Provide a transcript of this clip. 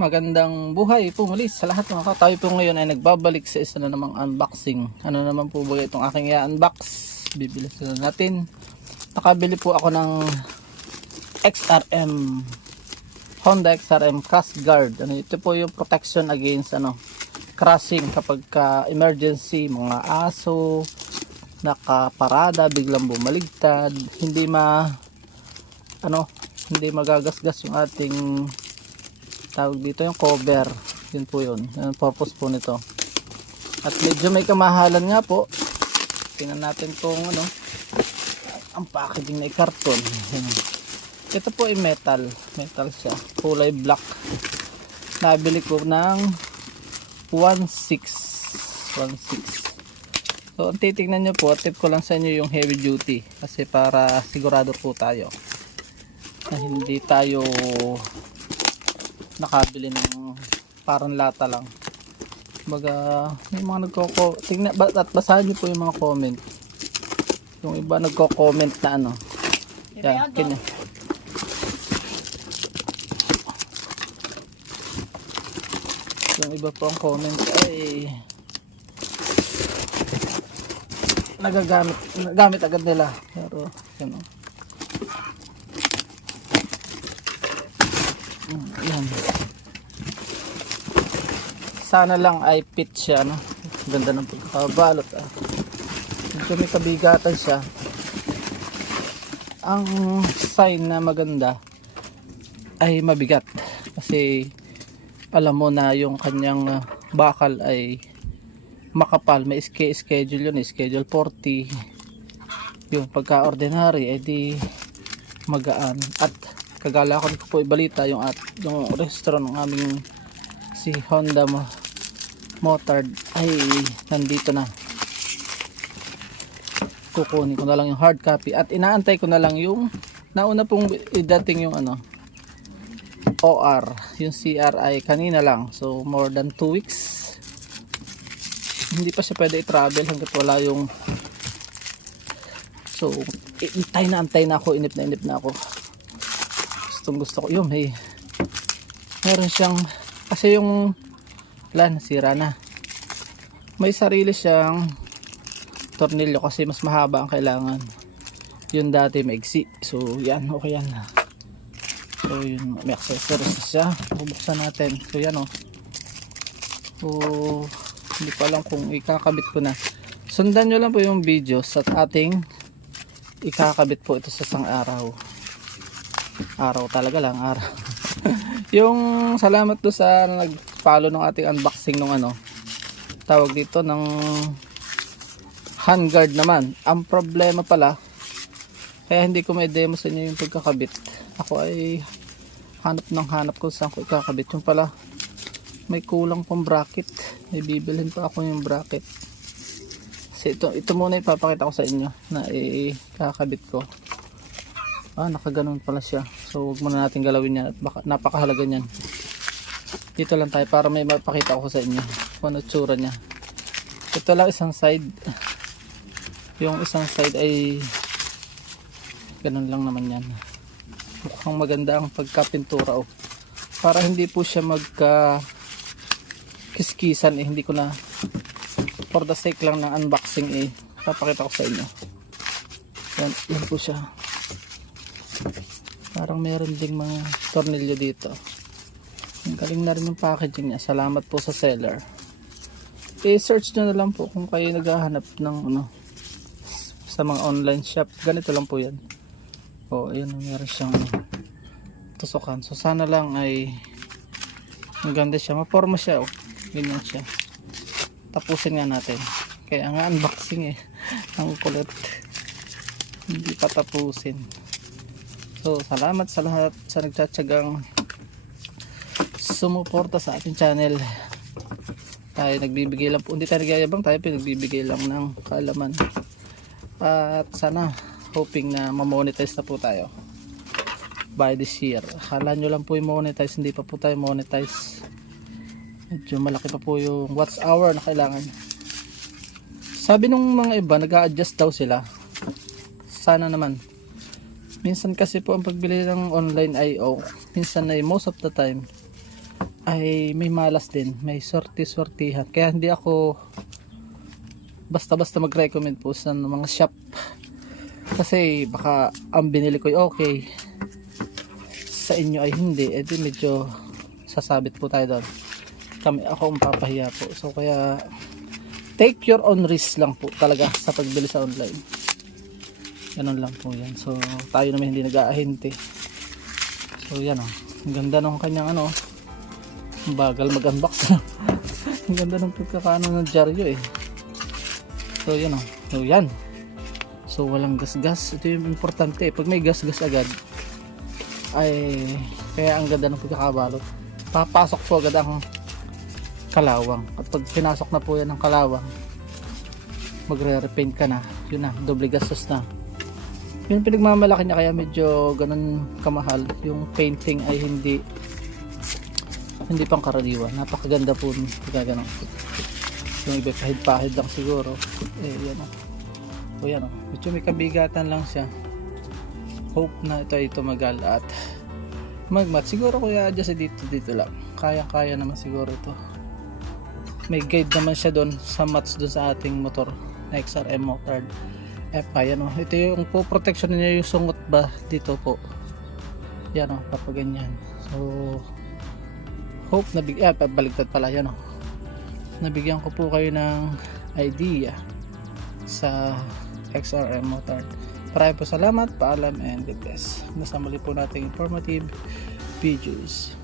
Magandang buhay po muli sa lahat mga tayo po ngayon ay nagbabalik sa isa na namang unboxing. Ano naman po ba itong aking i-unbox? Bibilisan na natin. Nakabili po ako ng XRM Honda XRM Crash Guard. Ito po yung protection against crashing kapag emergency, mga aso nakaparada biglang bumaligtad, hindi magagasgas yung ating tawag dito, yung cover. Yun po yun, yung purpose po nito. At medyo may kamahalan nga po. Tingnan natin kung ang packaging na karton. Ito po ay metal siya, kulay black. Nabili ko ng 1.6. So ang titignan nyo po, tip ko lang sa inyo yung heavy duty kasi para sigurado po tayo na hindi tayo nakabili ng parang lata lang. Baga may mga tingnan at basahin nyo po yung mga comment. Yung iba nagko-comment na yan, kanya. Yung iba po ang comment ay nagamit agad nila, pero yan yan. Sana lang ay fit siya, ganda ng pagkakabalot. Medyo may kabigatan siya. Ang sign na maganda ay mabigat kasi alam mo na yung kanyang bakal ay makapal, may schedule yun, schedule 40. Yung pagka ordinary ay di magaan. At kagala ko po ibalita yung restaurant ng aming si Honda Motard ay nandito na. Kukunin ko na lang yung hard copy at inaantay ko na lang yung nauna pong idating yung OR, yung CRI kanina lang, so more than 2 weeks. Hindi pa siya pwede i-travel hanggat wala yung, so antay na ako, inip na ako. Gusto ko yung meron siyang, kasi yung nasira na, may sarili siyang tornilyo kasi mas mahaba ang kailangan, yung dati maigsi. So yan, okay yan. So yun, may accessories na siya. Bubuksan natin. So yan so hindi ko alam kung ikakabit ko na. Sundan nyo lang po yung videos at ating ikakabit po ito sa isang araw. Araw talaga lang, araw. Yung salamat do sa nag-follow ng ating unboxing nung tawag dito ng handguard naman. Ang problema pala, kaya hindi ko may demo sa inyo yung pagkakabit. Ako ay hanap kung saan ko ikakabit. Yung pala may kulang pang bracket, may bibilhin pa ako yung bracket. Kasi ito muna ipapakita ko sa inyo na ikakabit ko. Nakaganon pala siya. So huwag muna natin galawin yan at napakahalaga niyan. Dito lang tayo para may mapakita ko sa inyo kung ano tsura nya. Ito lang isang side. Yung isang side ay ganun lang naman yan. Mukhang maganda ang pagkapintura para hindi po siya kiskisan. Hindi ko na, for the sake lang ng unboxing papakita ko sa inyo. Yan po siya. Parang meron ding mga tornilyo dito. Ang galing na rin yung packaging niya. Salamat po sa seller. I-search nyo na lang po kung kayo naghahanap ng sa mga online shop. Ganito lang po yan. Ayan, meron siyang tusukan. So sana lang ay maganda siya, maporma siya. Ganyan siya. Tapusin nga natin. Kaya nga unboxing ang kulit. Hindi pa tapusin. So salamat sa lahat sa nagtsatsagang sumuporta sa ating channel. Tayo nagbibigay lang po, hindi tayo nagyayabang, tayo nagbibigay lang ng kaalaman. At sana hoping na ma-monetize na po tayo by this year. Akala nyo lang po yung monetize, hindi pa po tayo monetize. Medyo malaki pa po yung watch hour na kailangan. Sabi nung mga iba, nag-a-adjust daw sila. Sana naman. Minsan kasi po ang pagbili ng online IO, minsan ay most of the time ay may malas din, may sorti-sortihan. Kaya hindi ako basta-basta mag-recommend po sa mga shop. Kasi baka ang binili ko ay okay, sa inyo ay hindi, edi medyo sasabit po tayo doon. Ako ang papahiya po. So kaya take your own risk lang po talaga sa pagbili sa online. Ganun lang po yan. So tayo naman hindi nag-aahinte. So yan oh. Ang ganda ng kanyang ano. Ang bagal mag-unbox. Ang ganda ng pagkakaano ng dyaryo eh. So yan oh. So yan. So walang gas-gas. Ito yung importante. Pag may gas-gas agad ay kaya ang ganda ng pagkakabalot. Papasok po agad ang kalawang. At pag pinasok na po yan ng kalawang, magre-repaint ka na. Yun na, doble gastos na. Yun pinagmamalaki niya kaya medyo ganun kamahal. Yung painting ay hindi pangkaraniwan. Napakaganda po pagkaganon. Yung iba pahid-pahid lang siguro. Yan o. O yan o. Medyo may kabigatan lang siya. Hope na ito ay tumagal at magmat. Siguro kuya adjust dito lang. Kaya naman siguro ito. May guide naman siya doon sa mats doon sa ating motor na XRM Motard FI. Yan o. Ito yung po protection niya yung sungot ba dito po. Yan o. Papaganyan. So hope baligtad pala yan o. Nabigyan ko po kayo ng idea sa XRM Motard. Maraming po salamat, paalam and God bless. Nasa muli po nating informative videos.